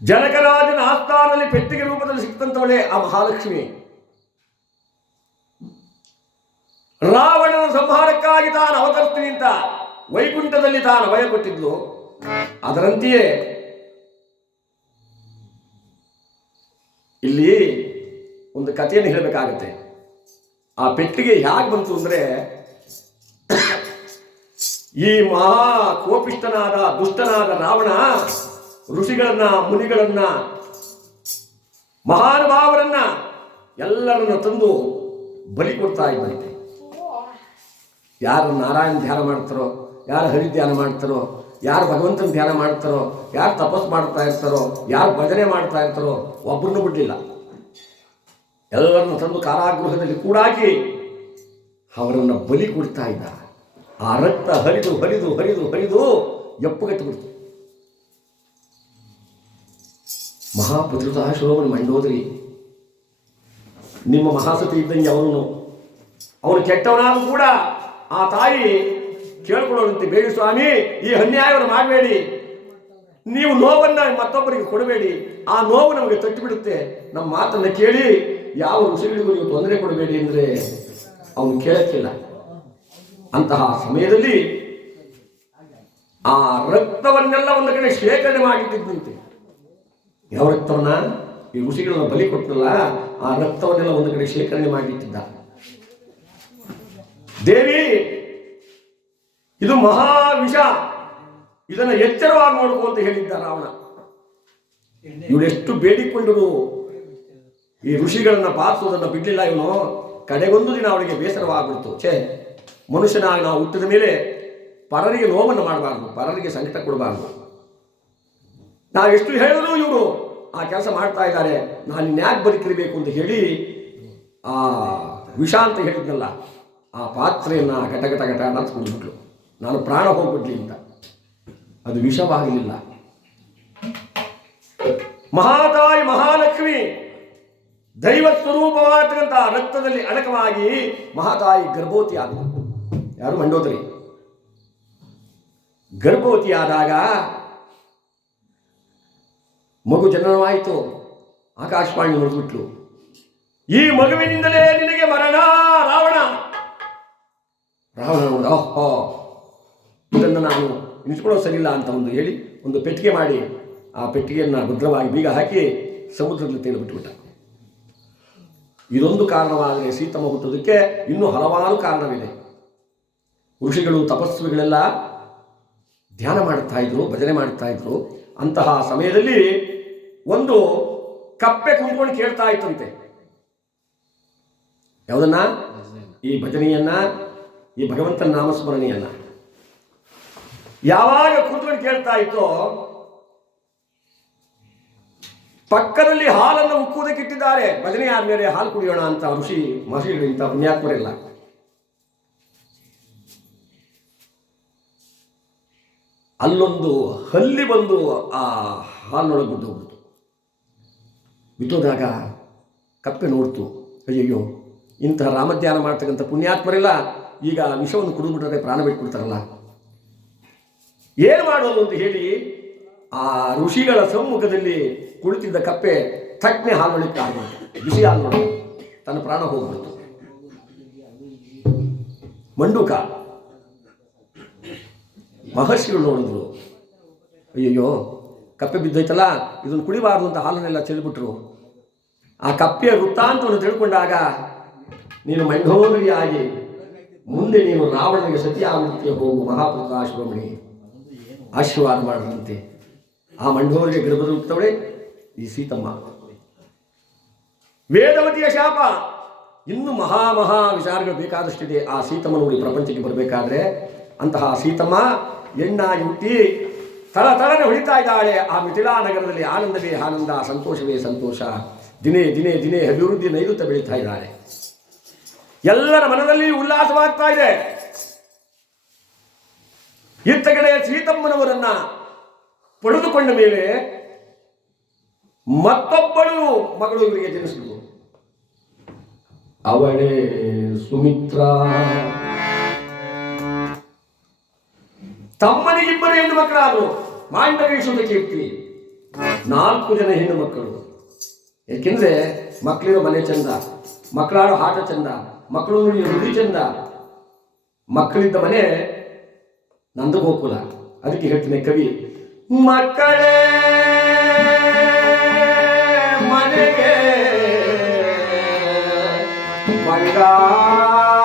ಜನಕರಾಜನ ಆಸ್ಥಾನದಲ್ಲಿ ಪೆಟ್ಟಿಗೆ ರೂಪದಲ್ಲಿ ಸಿಕ್ತಂತವಳೆ ಆ ಮಹಾಲಕ್ಷ್ಮಿ. ರಾವಣನ ಸಂಹಾರಕ್ಕಾಗಿ ತಾನು ಅವತರಿಸ್ತೀನಿ ಅಂತ ವೈಕುಂಠದಲ್ಲಿ ತಾನು ಭಯ ಕೊಟ್ಟಿದ್ಲು. ಅದರಂತೆಯೇ ಇಲ್ಲಿ ಒಂದು ಕಥೆಯನ್ನು ಹೇಳಬೇಕಾಗತ್ತೆ. ಆ ಪೆಟ್ಟಿಗೆ ಹೇಗೆ ಬಂತು ಅಂದರೆ ಈ ಮಹಾ ಕೋಪಿಷ್ಟನಾದ ದುಷ್ಟನಾದ ರಾವಣ ಋಷಿಗಳನ್ನ, ಮುನಿಗಳನ್ನ, ಮಹಾನುಭಾವರನ್ನ ಎಲ್ಲರನ್ನ ತಂದು ಬಲಿ ಕೊಡ್ತಾ ಇದ್ದಂತೆ. ಯಾರು ನಾರಾಯಣ ಧ್ಯಾನ ಮಾಡ್ತಾರೋ, ಯಾರು ಹರಿ ಧ್ಯಾನ ಮಾಡ್ತಾರೋ, ಯಾರು ಭಗವಂತನ ಧ್ಯಾನ ಮಾಡ್ತಾರೋ, ಯಾರು ತಪಸ್ ಮಾಡ್ತಾ ಇರ್ತಾರೋ, ಯಾರು ಭಜನೆ ಮಾಡ್ತಾ ಇರ್ತಾರೋ ಒಬ್ಬರನ್ನು ಬಿಡಲಿಲ್ಲ. ಎಲ್ಲರನ್ನು ತಂದು ಕಾರಾಗೃಹದಲ್ಲಿ ಕೂಡಾಕಿ ಅವರನ್ನು ಬಲಿ ಕೊಡ್ತಾ ಇದ್ದ ಆ ರಕ್ತ ಹರಿದು ಹರಿದು ಹರಿದು ಹರಿದು ಎಪ್ಪುಗಟ್ಟಿಬಿಡ್ತು ಮಹಾಪುತ್ರದ ಶೋಭನ ಮಂಡೋದರಿ ನಿಮ್ಮ ಮಹಾಸತಿ ಇದ್ದಂಗೆ ಅವನು ಅವನು ಕೆಟ್ಟವನಾದರೂ ಕೂಡ ಆ ತಾಯಿ ಕೇಳ್ಕೊಳ್ಳೋಣಂತೆ. ಬೇಡಿ ಸ್ವಾಮಿ, ಈ ಅನ್ಯಾಯವನ್ನು ಮಾಡಬೇಡಿ. ನೀವು ನೋವನ್ನು ಮತ್ತೊಬ್ಬರಿಗೆ ಕೊಡಬೇಡಿ. ಆ ನೋವು ನಮಗೆ ತಟ್ಟಿಬಿಡುತ್ತೆ. ನಮ್ಮ ಮಾತನ್ನು ಕೇಳಿ ಯಾವ ಋಷಿಗಳಿಗೂ ನೀವು ತೊಂದರೆ ಕೊಡಬೇಡಿ ಅಂದರೆ ಅವನು ಕೇಳಕ್ಕಿಲ್ಲ. ಅಂತಹ ಸಮಯದಲ್ಲಿ ಆ ರಕ್ತವನ್ನೆಲ್ಲ ಒಂದು ಕಡೆ ಶೇಖರಣೆ ಮಾಡಿಟ್ಟಿದ್ದಂತೆ. ಯಾವ ರಕ್ತವನ್ನ? ಈ ಋಷಿಗಳನ್ನ ಬಲಿ ಕೊಟ್ಟನಲ್ಲ ಆ ರಕ್ತವನ್ನೆಲ್ಲ ಒಂದು ಕಡೆ ಶೇಖರಣೆ ಮಾಡಿಟ್ಟಿದ್ದ. ದೇವಿ, ಇದು ಮಹಾ ವಿಷ. ಇದನ್ನ ಎಚ್ಚರವಾಗಿ ನೋಡುವ ಅಂತ ಹೇಳಿದ್ದ ರಾವಣ. ಇವಳೆಷ್ಟು ಬೇಡಿಕೊಂಡರು. ಈ ಋಷಿಗಳನ್ನ ಪಾರಿಸೋದನ್ನ ಬಿಡ್ಲಿಲ್ಲ ಇವನು. ಕಡೆಗೊಂದು ದಿನ ಅವಳಿಗೆ ಬೇಸರವಾಗ್ಬಿಡ್ತು. ಛೇ, ಮನುಷ್ಯನಾಗಿ ನಾವು ಹುಟ್ಟಿದ ಮೇಲೆ ಪರರಿಗೆ ನೋವನ್ನು ಮಾಡಬಾರ್ದು, ಪರರಿಗೆ ಸಂಕಟ ಕೊಡಬಾರ್ದು. ನಾವೆಷ್ಟು ಹೇಳಿದ್ರು ಇವರು? ಆ ಕೆಲಸ ಮಾಡ್ತಾ ಇದ್ದಾರೆ. ನಾನು ಇನ್ಯಾಕೆ ಬದುಕಿರಬೇಕು ಅಂತ ಹೇಳಿ ಆ ವಿಷ ಅಂತ ಹೇಳಿದ್ನಲ್ಲ, ಆ ಪಾತ್ರೆಯನ್ನು ಘಟ ಘಟ ಕುಡಿದ್ಬಿಟ್ಲು ನಾನು ಪ್ರಾಣ ಹೋಗ್ಬಿಡ್ಲಿ ಅಂತ. ಅದು ವಿಷವಾಗಲಿಲ್ಲ. ಮಹಾತಾಯಿ ಮಹಾಲಕ್ಷ್ಮಿ, ದೈವ ಸ್ವರೂಪವಾದಂತಹ ರಕ್ತದಲ್ಲಿ ಅಡಕವಾಗಿ ಮಹಾತಾಯಿ ಗರ್ಭವತಿ ಆದಳು ಯಾರು ಮಂಡೋದರಿ? ಗರ್ಭವತಿ ಆದಾಗ ಮಗು ಜನನವಾಯಿತು ಆಕಾಶವಾಣಿ ಹೊರಬಿಟ್ಲು ಈ ಮಗುವಿನಿಂದಲೇ ನಿನಗೆ ಮರಣ ರಾವಣ. ರಾವಣ ನೋಡ ಓಹೋ ಇದನ್ನು ನಾನು ನಿಂತ್ಕೊಳ್ಳೋ ಸರಿಯಿಲ್ಲ ಅಂತ ಒಂದು ಹೇಳಿ ಒಂದು ಪೆಟ್ಟಿಗೆ ಮಾಡಿ ಆ ಪೆಟ್ಟಿಗೆಯನ್ನು ಭದ್ರವಾಗಿ ಬೀಗ ಹಾಕಿ ಸಮುದ್ರದಲ್ಲಿ ತೇಲಿಬಿಟ್ಬಿಟ್ಟ ಇದೊಂದು ಕಾರಣವಾದರೆ ಸೀತಮ್ಮ ಹುಟ್ಟೋದಕ್ಕೆ ಇನ್ನೂ ಹಲವಾರು ಕಾರಣವಿದೆ. ಋಷಿಗಳು ತಪಸ್ವಿಗಳೆಲ್ಲ ಧ್ಯಾನ ಮಾಡ್ತಾ ಇದ್ರು ಭಜನೆ ಮಾಡ್ತಾ ಇದ್ರು. ಅಂತಹ ಸಮಯದಲ್ಲಿ ಒಂದು ಕಪ್ಪೆ ಕುಂತ್ಕೊಂಡು ಕೇಳ್ತಾ ಇತ್ತಂತೆ. ಯಾವುದನ್ನ? ಈ ಭಜನೆಯನ್ನ, ಈ ಭಗವಂತನ ನಾಮಸ್ಮರಣೆಯನ್ನ. ಯಾವಾಗ ಕುಂತ್ಕೊಂಡು ಕೇಳ್ತಾ ಇತ್ತೋ, ಪಕ್ಕದಲ್ಲಿ ಹಾಲನ್ನು ಉಕ್ಕುವುದಕ್ಕೆ ಇಟ್ಟಿದ್ದಾರೆ. ಭಜನೆ ಆದ್ಮೇಲೆ ಹಾಲು ಕುಡಿಯೋಣ ಅಂತ ಋಷಿ ಮಹರ್ಷಿಗಳು ಇಂಥ ಪುಣ್ಯಾತ್ಮರಿಲ್ಲ. ಅಲ್ಲೊಂದು ಹಲ್ಲಿ ಬಂದು ಆ ಹಾಲಿನೊಳಗೆ ಬಿದ್ದು ಬಿದ್ದೋದಾಗ ಕಪ್ಪೆ ನೋಡ್ತು, ಅಯ್ಯಯ್ಯೋ, ಇಂತಹ ರಾಮಧ್ಯಾನ ಮಾಡ್ತಕ್ಕಂಥ ಪುಣ್ಯಾತ್ಮರೆಲ್ಲ ಈಗ ವಿಷವನ್ನು ಕುಡಿದ್ಬಿಟ್ರೆ ಪ್ರಾಣ ಬಿಟ್ಬಿಡ್ತಾರಲ್ಲ ಏನು ಮಾಡೋದು ಅಂತ ಹೇಳಿ ಆ ಋಷಿಗಳ ಸಮ್ಮುಖದಲ್ಲಿ ಕುಳಿತಿದ್ದ ಕಪ್ಪೆ ತಟ್ಟನೆ ಹಾಲೊಳಿಕ್ಕೆ ಆಗ್ಬಿಡ್ತು ಬಿಸಿ ಹಾಲು ತನ್ನ ಪ್ರಾಣ ಹೋಗ್ಬಿಡ್ತು. ಮಂಡುಕ, ಮಹರ್ಷಿಗಳು ನೋಡಿದ್ರು, ಅಯ್ಯಯ್ಯೋ ಕಪ್ಪೆ ಬಿದ್ದೈತಲ್ಲ ಇದನ್ನು ಕುಡಿಬಾರ್ದು ಅಂತ ಹಾಲನ್ನೆಲ್ಲ ಚೆಲ್ಬಿಟ್ರು. ಆ ಕಪ್ಪೆಯ ವೃತ್ತಾಂತವನ್ನು ತಿಳ್ಕೊಂಡಾಗ ನೀನು ಮಂಡೋದರಿಯಾಗಿ ಮುಂದೆ ನೀನು ರಾವಣನಿಗೆ ಸತ್ಯಾಮೃತಿಗೆ ಹೋಗು ಮಹಾಪುತ್ರ ಶಿವಮಣಿ ಆಶೀರ್ವಾದ ಮಾಡದಂತೆ. ಆ ಮಂಡೋದರಿಗೆ ಗರ್ಭದ ಹುಟ್ಟವಳೆ ಈ ಸೀತಮ್ಮ. ವೇದವತಿಯ ಶಾಪ. ಇನ್ನು ಮಹಾ ಮಹಾ ವಿಚಾರಗಳು ಬೇಕಾದಷ್ಟಿದೆ. ಆ ಸೀತಮ್ಮ ನೋಡಿ ಪ್ರಪಂಚಕ್ಕೆ ಬರಬೇಕಾದ್ರೆ ಅಂತಹ ಸೀತಮ್ಮ ಹೆಣ್ಣಾಗಿ ಹುಟ್ಟಿ ತಳ ತಳನೆ ಹೊಳಿತಾ ಇದ್ದಾಳೆ. ಆ ಮಿಥಿಲಾ ನಗರದಲ್ಲಿ ಆನಂದವೇ ಆನಂದ, ಸಂತೋಷವೇ ಸಂತೋಷ. ದಿನೇ ದಿನೇ ದಿನೇ ಅಭಿವೃದ್ಧಿ ನೈಋತ್ಯ ಬೆಳೀತಾ ಇದ್ದಾಳೆ. ಎಲ್ಲರ ಮನದಲ್ಲಿ ಉಲ್ಲಾಸವಾಗ್ತಾ ಇದೆ. ಇತ್ತ ಕಡೆ ಸೀತಮ್ಮನವರನ್ನ ಪಡೆದುಕೊಂಡ ಮೇಲೆ ಮತ್ತೊಬ್ಬಳು ಮಗಳು ಇವರಿಗೆ ಜನಿಸಿದ್ರು ಅವಳೇ ಸುಮಿತ್ರಾ. ತಮ್ಮನಿಗಿಬ್ಬರು ಹೆಣ್ಣು ಮಕ್ಕಳಾದ್ರು. ಮಾಂಡವೀಸುದ ಕೀರ್ತಿ ನಾಲ್ಕು ಜನ ಹೆಣ್ಣು ಮಕ್ಕಳು. ಏಕೆಂದರೆ ಮಕ್ಕಳಿರೋ ಮನೆ ಚಂದ, ಮಕ್ಕಳಾಡೋ ಆಟ ಚಂದ, ಮಕ್ಕಳು ನುಡಿ ಚಂದ. ಮಕ್ಕಳಿದ್ದ ಮನೆ ನಂದು ಗೋಕುಲ ಅದಕ್ಕೆ ಹೇಳ್ತೀನಿ ಕವಿ, ಮಕ್ಕಳೇ, ಮನೆಗೆ ಬಂಗಾರ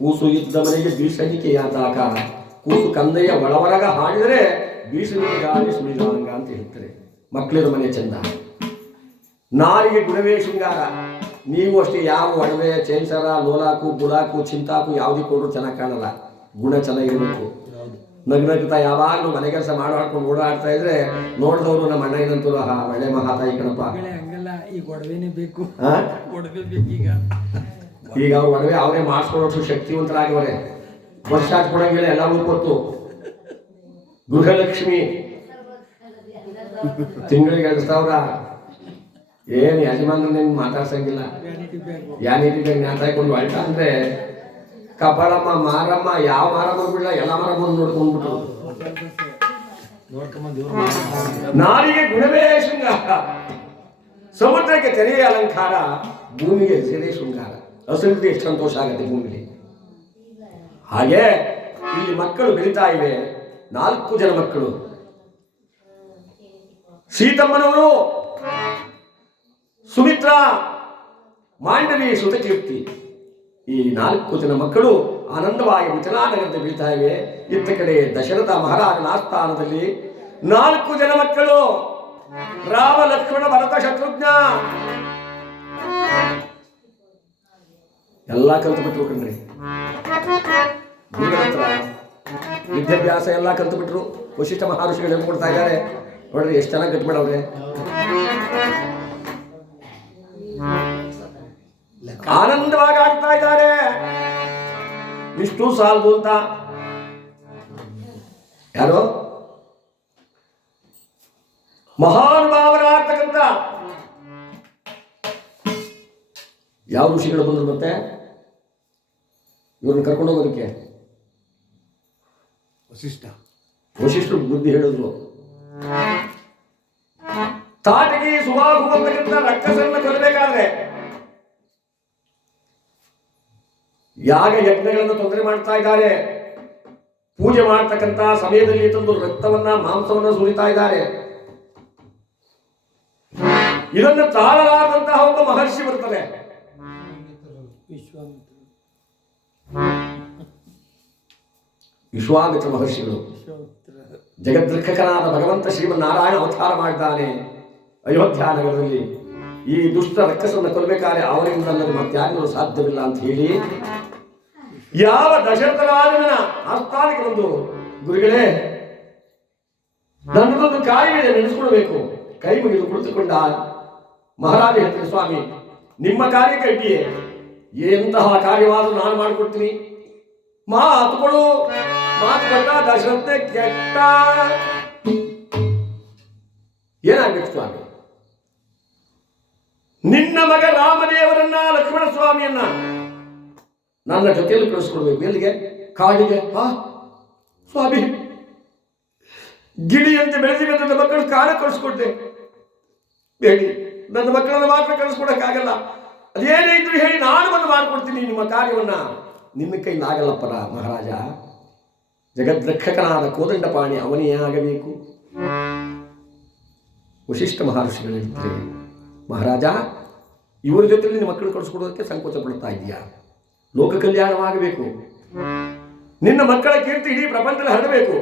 ಕೂಸು ಇದ್ದ ಮನೆಗೆ ಅಂತ ಯಾತಾಕ ಕೂಸು ಕಂದೆಯ ಒಳವರಗ ಹಾಡಿದರೆ ಬೀಸಣಿಕೆ ಗಾಳಿ ಸುಳಿದಾಂಗ ಅಂತ ಹೇಳ್ತಾರೆ. ಮಕ್ಕಳಿರ ಮನೆ ಚಂದ. ನಾರಿಗೆ ಗುಣವೇ ಶೃಂಗಾರ. ನೀವು ಅಷ್ಟೇ ಯಾವ ಒಡವೆ ಚೇಂಚರ ಲೋಲಾಕು ಗುಲಾಕು ಚಿಂತಾಕು ಯಾವುದೇ ಕೊಡ್ರು ಚೆನ್ನಾಗಿ ಕಾಣಲ್ಲ. ಗುಣ ಚೆನ್ನಾಗಿರ್ಬೇಕು ನಗ್ನಗ್ತಾ ಯಾವಾಗಲೂ ಮನೆ ಕೆಲಸ ಮಾಡಾಡ್ಕೊಂಡು ಓಡಾಡ್ತಾ ಇದ್ರೆ ನೋಡಿದವರು ನಮ್ಮ ಅಣ್ಣ ಏನಂತೂ ಒಳ್ಳೆ ಮಹಾತಾಯಿ ಕಣಪ್ಪ. ಹಂಗಲ್ಲ ಈಗ ಒಡವೆನೇ ಬೇಕು? ಒಡವೆ ಬೇಕೀಗ. ಈಗ ಅವ್ರ ಒಡವೆ ಅವರೇ ಮಾಡಿಸ್ಕೊಳ್ಳೋಷ್ಟು ಶಕ್ತಿವಂತರಾಗಿವರೆ. ವರ್ಷ ಕೊಡಂಗಿಲ್ಲ ಎಲ್ಲವೂ ಗೊತ್ತು. ಗೃಹಲಕ್ಷ್ಮಿ. ತಿಂಗಳಿಗೆ ಎರಡು ಸಾವಿರ. ಏನು ಯಜಮಾನ್ರು ನಿಮ್ಗೆ ಮಾತಾಡ್ಸಂಗಿಲ್ಲ. ಯಾನಿಟಿ ಬ್ಯಾಂಕ್ ಜ್ಞಾತಾಯ್ಕೊಂಡು ಅಳ್ಟ ಅಂದ್ರೆ, ಕಪಾಳಮ್ಮ, ಮಾರಮ್ಮ, ಯಾವ ಮಾರಮ್ಮ ಬಿಡಲ್ಲ ಎಲ್ಲ ಮಾರಮ್ಮ ನೋಡ್ಕೊಂಡ್ಬಿಟ್ಟು ನಾರಿಗೆ ಗುಣವೇ ಶೃಂಗಾರ. ಸಮುದ್ರಕ್ಕೆ ತೆರೆಯ ಅಲಂಕಾರ, ಭೂಮಿಗೆ ಸೆರೆ ಶೃಂಗಾರ. ಹಸಿರಿದ್ರೆ ಎಷ್ಟು ಸಂತೋಷ ಆಗುತ್ತೆ ಭೂಮಿಲಿ? ಹಾಗೆ ಇಲ್ಲಿ ಮಕ್ಕಳು ಬೆಳೀತಾ ಇವೆ. ನಾಲ್ಕು ಜನ ಮಕ್ಕಳು. ಸೀತಮ್ಮನವರು, ಸುಮಿತ್ರ, ಮಾಂಡವಿ, ಸುತಕೀರ್ತಿ. ಈ ನಾಲ್ಕು ಜನ ಮಕ್ಕಳು ಆನಂದವಾಗಿ ಮಿಥಿಲಾನಗರದ ಬೀಳ್ತಾ ಇವೆ. ಇತ್ತ ಕಡೆ ದಶರಥ ಮಹಾರಾಜನ ಆಸ್ಥಾನದಲ್ಲಿ ನಾಲ್ಕು ಜನ ಮಕ್ಕಳು. ರಾಮ, ಲಕ್ಷ್ಮಣ, ಭರತ, ಶತ್ರುಘ್ನ. ಎಲ್ಲ ಕಲ್ತು ಬಿಟ್ರು ಕಣ್ರಿ. ವಿದ್ಯಾಭ್ಯಾಸ ಎಲ್ಲ ಕಲ್ತು ಬಿಟ್ರು. ವಶಿಷ್ಠ ಮಹಾರುಷಿಗಳು ಹೇಳ್ಕೊಡ್ತಾ ಇದ್ದಾರೆ. ನೋಡ್ರಿ, ಎಷ್ಟು ಚೆನ್ನಾಗಿ ಕಟ್ಬಿಡವ್ರೆ ಆನಂದವಾಗಿ ಆಗ್ತಾ ಇದ್ದಾರೆ. ಇಷ್ಟು ಸಾಲ್ದು ಅಂತ. ಯಾರು? ಮಹಾನುಭಾವರಾಗ್ತಕ್ಕಂಥ ಯಾವ ಋಷಿಗಳು ಬಂದ್ರು ಮತ್ತೆ? ಇವ್ರನ್ನ ಕರ್ಕೊಂಡು ಹೋಗೋದಕ್ಕೆ? ವಸಿಷ್ಠ. ವಶಿಷ್ಠರು ಬುದ್ಧಿ ಹೇಳಿದ್ರು. ತಾಟಿಗೆ ಸುಬಾಹು ಅಂತಕ್ಕಂಥ ಕೊಡಬೇಕಾದ್ರೆ ಕೊಲ್ಲಬೇಕಾದ್ರೆ ಯಾಗ ಯಜ್ಞಗಳನ್ನು ತೊಂದರೆ ಮಾಡ್ತಾ ಇದ್ದಾರೆ. ಪೂಜೆ ಮಾಡ್ತಕ್ಕಂಥ ಸಮಯದಲ್ಲಿ ತಂದು ರಕ್ತವನ್ನ ಮಾಂಸವನ್ನ ಸುರಿತಾ ಇದ್ದಾರೆ. ಇದನ್ನು ತಾಳಲಾರದಂತಹ ಒಬ್ಬ ಮಹರ್ಷಿ ಬರ್ತಾರೆ ವಿಶ್ವಾಮಿತ್ರ ಮಹರ್ಷಿಗಳು ಜಗದೃಕ್ಕನಾದ ಭಗವಂತ ಶ್ರೀಮನ್ನಾರಾಯಣ ಅವತಾರ ಮಾಡಿದ್ದಾನೆ. ಅಯೋಧ್ಯ ನಗರದಲ್ಲಿ ಈ ದುಷ್ಟ ರಕ್ಕಸವನ್ನು ಕೊಲ್ಲಬೇಕಾದ್ರೆ ಅವರಿಂದ ನನಗೆ ಮತ್ತಾಗಲು ಸಾಧ್ಯವಿಲ್ಲ ಅಂತ ಹೇಳಿ ಯಾವ ದಶರಥ ರಾಜನ ಆಸ್ಥಾನಕ್ಕೆ ಬಂದು, ಗುರುಗಳೇ ನನ್ನದೊಂದು ಕಾರ್ಯವಿದೆ, ನೆನೆಸ್ಕೊಳ್ಬೇಕು. ಕೈ ಮುಗಿದು ಕುಳಿತುಕೊಂಡ ಮಹಾರಾಜ ಹೇಳ್ತಾರೆ ಸ್ವಾಮಿ, ನಿಮ್ಮ ಕಾರ್ಯಕ್ಕೆ ಎಂತಹ ಕಾರ್ಯವಾದರೂ ನಾನು ಮಾಡಿಕೊಡ್ತೀನಿ. ಮಾತುಗಳು ಮಾತು ಕೊಟ್ಟ ದಶರಥ ಕೆಟ್ಟ. ಏನಾಗ್ಬೇಕು ಸ್ವಾಮಿ? ನಿನ್ನ ಮಗ ರಾಮದೇವರನ್ನ ಲಕ್ಷ್ಮಣ ಸ್ವಾಮಿಯನ್ನ ನನ್ನ ಜೊತೆಯಲ್ಲಿ ಕಳಿಸ್ಕೊಡ್ಬೇಕು. ಎಲ್ಲಿಗೆ? ಕಾಡಿಗೆ? ಸ್ವಾಮಿ, ಗಿಳಿಯಂತೆ ಬೆಳೆದಿವೆ ನನ್ನ ಮಕ್ಕಳು ಕಾಡ ಕಳಿಸ್ಕೊಟ್ಟೆ ಬೇಡಿ, ನನ್ನ ಮಕ್ಕಳನ್ನ ಮಾತ್ರ ಕಳಿಸ್ಕೊಡಕ್ಕಾಗಲ್ಲ. ಅದೇನೇ ಇದ್ರು ಹೇಳಿ ನಾನು ಬಂದು ಮಾಡಿಕೊಡ್ತೀನಿ ನಿಮ್ಮ ಕಾರ್ಯವನ್ನ. ನಿಮ್ಮ ಕೈಲಾಗಲ್ಲಪ್ಪ ಮಹಾರಾಜ. ಜಗದ್ರಕ್ಷಕನಾದ ಕೋದಂಡಪಾಣಿ ಅವನೇ ಆಗಬೇಕು. ವಶಿಷ್ಠ ಮಹರ್ಷಿಗಳಿದ್ದರೆ ಮಹಾರಾಜ, ಇವರ ಜೊತೆಯಲ್ಲಿ ನಿಮ್ಮ ಮಕ್ಕಳು ಕಳಿಸ್ಕೊಡೋದಕ್ಕೆ ಸಂಕೋಚ ಪಡ್ತಾ ಇದೆಯಾ ಲೋಕ ಕಲ್ಯಾಣವಾಗಬೇಕು. ನಿನ್ನ ಮಕ್ಕಳ ಕೀರ್ತಿ ಇಡೀ ಪ್ರಪಂಚದಲ್ಲಿ ಹರಡಬೇಕು.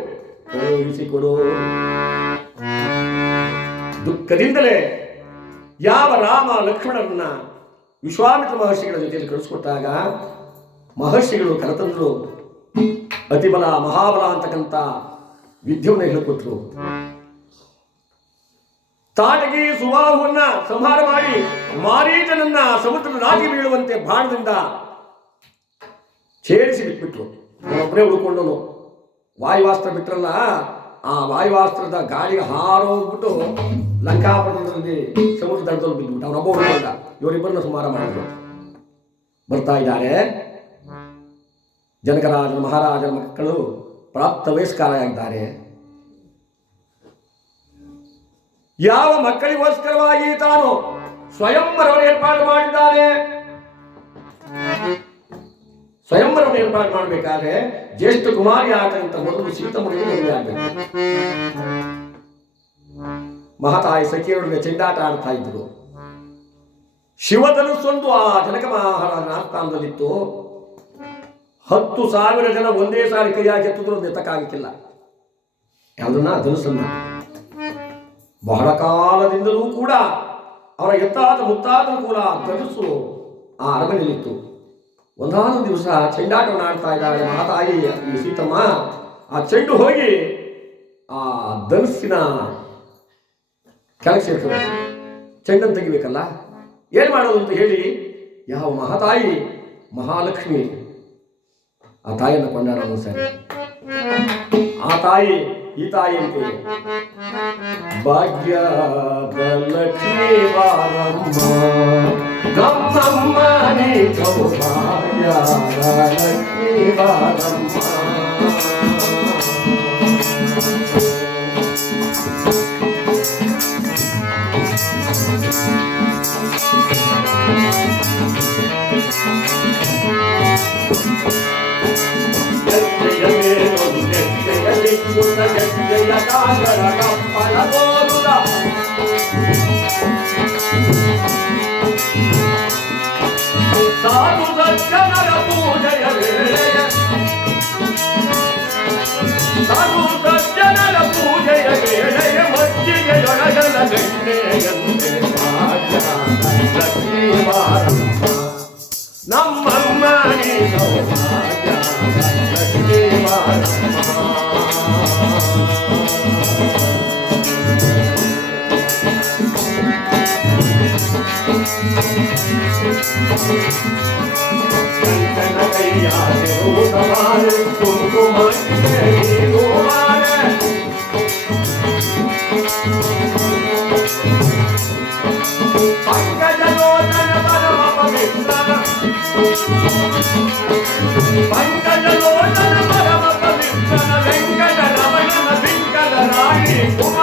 ಕಳುಹಿಸಿಕೊಡು. ದುಃಖದಿಂದಲೇ ಯಾವ ರಾಮ ಲಕ್ಷ್ಮಣರನ್ನ ವಿಶ್ವಾಮಿತ್ರ ಮಹರ್ಷಿಗಳ ಜೊತೆಯಲ್ಲಿ ಕಳಿಸ್ಕೊಟ್ಟಾಗ ಮಹರ್ಷಿಗಳು, ಕರೆತಂದರು, ಅತಿಬಲ, ಮಹಾಬಲ ಅಂತಕ್ಕಂಥ ವಿದ್ಯವನ್ನು ಹೇಳಿಕೊಟ್ರು. ತಾಟಗಿ ಸುಬಾಹುವನ್ನ ಸಂಹಾರ ಮಾಡಿ ಮಾರೀಚನನ್ನ ಸಮುದ್ರದ ರಾಜಿ ಬೀಳುವಂತೆ ಬಾಣದಿಂದ ಛೇಡಿಸಿ ಬಿಟ್ಬಿಟ್ರು. ಒಬ್ಬರೇ ಉಳ್ಕೊಂಡನು ವಾಯುವಾಸ್ತ್ರ ಬಿಟ್ರಲ್ಲ, ಆ ವಾಯುವಾಸ್ತ್ರದ ಗಾಳಿಗೆ ಹಾರೋಗ್ಬಿಟ್ಟು ಲಂಕಾಪುರದಲ್ಲಿ ಸಮುದ್ರ ದಡದಲ್ಲಿ ಬಿದ್ದುಬಿಟ್ಟು. ಅವನೊಬ್ಬ ಉಳ್ಕೊಂಡ. ಇವರಿಬ್ಬರನ್ನ ಸಂಹಾರ ಮಾಡಿದ್ರು ಬರ್ತಾ ಇದ್ದಾರೆ. ಜನಕರಾಜನ ಮಹಾರಾಜರ ಮಕ್ಕಳು ಪ್ರಾಪ್ತ ವಯಸ್ಕರಾಗಿದ್ದಾರೆ. ಯಾವ ಮಕ್ಕಳಿಗೋಸ್ಕರವಾಗಿ ತಾನು ಸ್ವಯಂವರವನ್ನು ಏರ್ಪಾಡು ಮಾಡಿದ್ದಾನೆ? ಸ್ವಯಂವರವನ್ನು ಏರ್ಪಾಡು ಮಾಡಬೇಕಾದ್ರೆ ಜ್ಯೇಷ್ಠ ಕುಮಾರಿ ಆದಂತ ಮೊದಲು ಸೀತಮ್ಮನಿಗೆ ಮದುವೆ ಆಗಬೇಕು. ಮಹತಾಯಿ ಸಖಿಯರೊಡನೆ ಚೆಂಡಾಟ ಆಡ್ತಾ ಇದ್ರು. ಶಿವಧನುಸ್ಸೊಂದು ಆ ಜನಕ ಮಹಾರಾಜನ ಆಸ್ಥಾನದಲ್ಲಿತ್ತು ಹತ್ತು ಸಾವಿರ ಜನ ಒಂದೇ ಸಾರಿ ಕೈಯಾಗಿ ಎತ್ತಿದ್ರು, ಅದು ಯಾವುದನ್ನ? ಧನುಸನ್ನ ಬಹಳ ಕಾಲದಿಂದಲೂ ಕೂಡ ಅವರ ಎತ್ತಾದ ಮುತ್ತಾದರೂ ಕೂಡ ಧನುಸ್ಸು ಆ ಅರಮನೆಯಲ್ಲಿತ್ತು. ಒಂದಾದ ದಿವಸ ಚೆಂಡಾಟವನ್ನು ಆಡ್ತಾ ಇದ್ದಾಳೆ ಈ ಸೀತಮ್ಮ. ಆ ಚೆಂಡು ಹೋಗಿ ಆ ಧನುಸ್ಸಿನ ಕೆಳಗೆ ಸೇರ್ತದೆ ಚೆಂಡನ್ನು ತೆಗಿಬೇಕಲ್ಲ? ಏನು ಮಾಡೋದು ಅಂತ ಹೇಳಿ, ಯಾವ ಮಹಾತಾಯಿ, ಮಹಾಲಕ್ಷ್ಮಿ, ಆ ತಾಯಿಯನ್ನು ಕೊಂಡಾಡೋದು ಸರಿ ಆ ತಾಯಿ, ಈ ತಾಯಿ ಅಂತೆ ಭಾಗ್ಯದ ಲಕ್ಷ್ಮೀ ಬಾರಮ್ಮ ಸೌಭಾಗ್ಯದ ಲಕ್ಷ್ಮೀ ಬಾರಮ್ಮ ನಮ್ಮಮ್ಮ ನೀ ಸೌಭಾಗ್ಯ ಲಕ್ಷ್ಮೀ ಬಾರಮ್ಮ Panka jalo na na na na na na na na na na na na na na na na na na na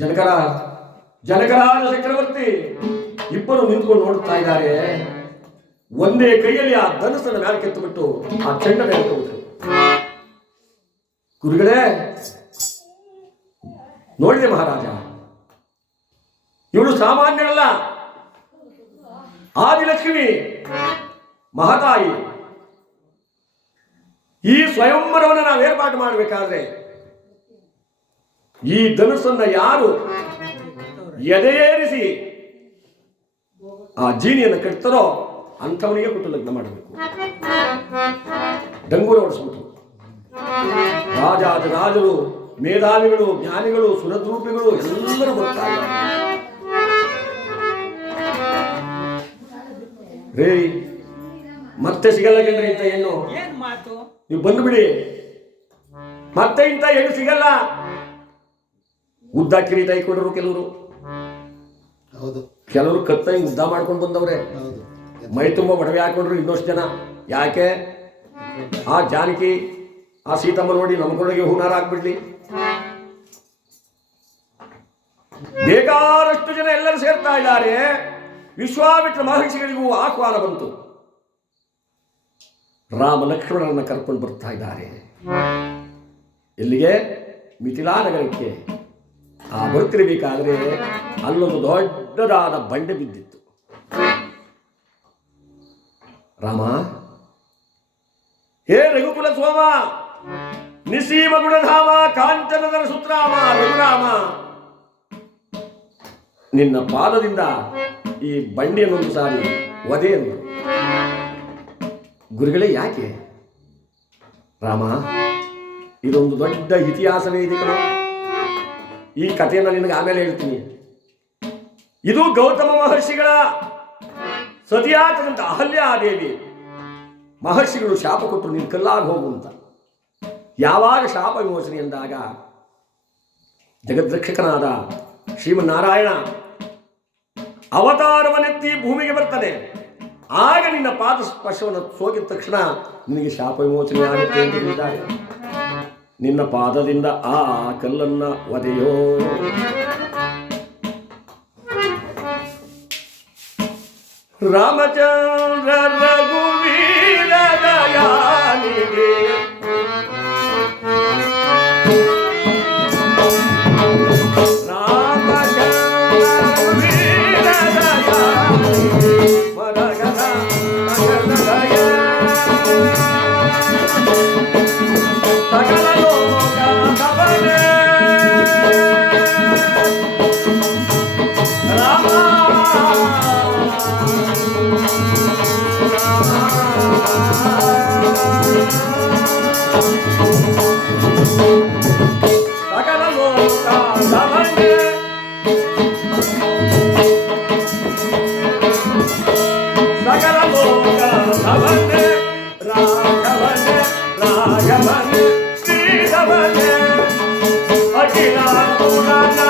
ಜನಕರ Janakaraja ಚಕ್ರವರ್ತಿ ಇಬ್ಬರು ನಿಂತ್ಕೊಂಡು ನೋಡುತ್ತಾ ಇದ್ದಾರೆ. ಒಂದೇ ಕೈಯಲ್ಲಿ ಆ ಧನಸ್ಸನ್ನ ಮೇಲೆ ಕೆತ್ತುಬಿಟ್ಟು ಆ ಚೆಂಡ ಮೇಲೆ ಗುರುಗಳೇ, ನೋಡಿದೆ ಮಹಾರಾಜ. ಇವಳು ಸಾಮಾನ್ಯರಲ್ಲ ಆದಿಲಕ್ಷ್ಮಿ, ಮಹತಾಯಿ. ಈ ಸ್ವಯಂವರವನ್ನು ನಾವು ಏರ್ಪಾಟು ಮಾಡಬೇಕಾದ್ರೆ ಈ ಧನುಸ್ಸನ್ನ ಯಾರು ಎದೆಯೇರಿಸಿ ಆ ಜೀನಿಯನ್ನು ಕಟ್ತಾರೋ ಅಂಥವನಿಗೆ ಕೊಟ್ಟು ಲಗ್ನ ಮಾಡಬೇಕು. ಡಂಗೂರ ಹೊಡಿಸ್ಬಿಟ್ಟು ರಾಜ ರಾಜರು ಮೇಧಾವಿಗಳು ಜ್ಞಾನಿಗಳು ಸುರದ್ರೂಪಿಗಳು ಎಲ್ಲರೂ ಬರ್ತಾರೆ ರೇ ಮತ್ತೆ ಸಿಗಲ್ಲ ಕಣ್ರಿ ಇಂಥ ಹೆಣ್ಣು. ನೀವು ಬಂದು ಬಿಡಿ ಮತ್ತೆ ಇಂಥ ಹೆಣ್ಣು ಸಿಗಲ್ಲ. ಉದ್ದ ಕಿರೀಟ ಇಟ್ಕೊಂಡ್ರು ಕೆಲವರು. ಹೌದು. ಕೆಲವರು ಕತ್ತ ಹಿಂಗ್ ಉದ್ದ ಮಾಡ್ಕೊಂಡು ಬಂದವ್ರೆ. ಮೈ ತುಂಬ ಒಡವೆ ಹಾಕೊಂಡ್ರು ಇನ್ನಷ್ಟು ಜನ. ಯಾಕೆ? ಆ ಜಾನಕಿ ಆ ಸೀತಮ್ಮ ನೋಡಿ ನಮ್ಗೊಳಗೆ ಹೂನಾರ ಹಾಕ್ಬಿಡ್ಲಿ ಬೇಕಾದಷ್ಟು ಜನ ಎಲ್ಲರೂ ಸೇರ್ತಾ ಇದ್ದಾರೆ. ವಿಶ್ವಾಮಿತ್ರ ಮಹರ್ಷಿಗಳಿಗೂ ಆಹ್ವಾನ ಬಂತು. ರಾಮ ಲಕ್ಷ್ಮಣರನ್ನ ಕರ್ಕೊಂಡು ಬರ್ತಾ ಇದ್ದಾರೆ. ಎಲ್ಲಿಗೆ? ಮಿಥಿಲಾ ನಗರಕ್ಕೆ. ಆ ಬರುತ್ತಿರಬೇಕಾದ್ರೆ ಅಲ್ಲೊಂದು ದೊಡ್ಡದಾದ ಬಂಡೆ ಬಿದ್ದಿತ್ತು. ರಾಮ, ಹೇ ರಘುಕುಲ ಸೋಮ ನಿಸೀಮ ಗುಣಧಾಮ ಕಾಂಚನದರ ಸುತ್ರಾಮ, ರಘುರಾಮ, ನಿನ್ನ ಪಾದದಿಂದ ಈ ಬಂಡಿಯನ್ನೊಂದು ಸಾರಿ ವಧೆಯನ್ನು ಗುರುಗಳೇ, ಯಾಕೆ? ರಾಮ, ಇದೊಂದು ದೊಡ್ಡ ಇತಿಹಾಸವೇ ಇದೆ ಈ ಕಥೆಯನ್ನು ನಿನಗೆ ಆಮೇಲೆ ಹೇಳ್ತೀನಿ. ಇದು ಗೌತಮ ಮಹರ್ಷಿಗಳ ಸತಿಯಾತಕ್ಕಂಥ ಅಹಲ್ಯಾದೇವಿ. ಮಹರ್ಷಿಗಳು ಶಾಪ ಕೊಟ್ಟರು ನೀನು ಕಲ್ಲಾಗಿ ಹೋಗು ಅಂತ ಯಾವಾಗ ಶಾಪ ವಿಮೋಚನೆ ಎಂದಾಗ ಜಗದ್ರಕ್ಷಕನಾದ ಶ್ರೀಮನ್ನಾರಾಯಣ ಅವತಾರವನ್ನೆತ್ತಿ ಭೂಮಿಗೆ ಬರ್ತಾನೆ ಆಗ ನಿನ್ನ ಪಾದ ಸ್ಪರ್ಶವನ್ನು ಸೋಗಿದ ತಕ್ಷಣ ನಿನಗೆ ಶಾಪ ವಿಮೋಚನೆ ಆಗುತ್ತೆ ಅಂತ ಹೇಳಿದ್ದಾರೆ. ನಿನ್ನ ಪಾದದಿಂದ ಆ ಕಲ್ಲನ್ನ ಒದೆಯೋ ರಾಮಚಂದ್ರ ರಘುವೀರ ದಯಾನಿಗೆ Karuna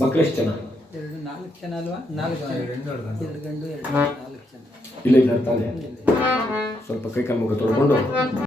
ಮಕ್ಕಳು ಎಷ್ಟು ಜನ? ಎರಡು ನಾಲ್ಕು ಜನ ಅಲ್ವಾ? ನಾಲ್ಕು ಜನ. ಎರಡು ಗಂಡು ಎರಡು ನಾಲ್ಕು ಜನ. ಇಲ್ಲ ಇಲ್ಲ ತಾನೆ ಸ್ವಲ್ಪ ಕೈ ಕಾಲು ಮುಖ ತೊಳ್ಕೊಂಡು.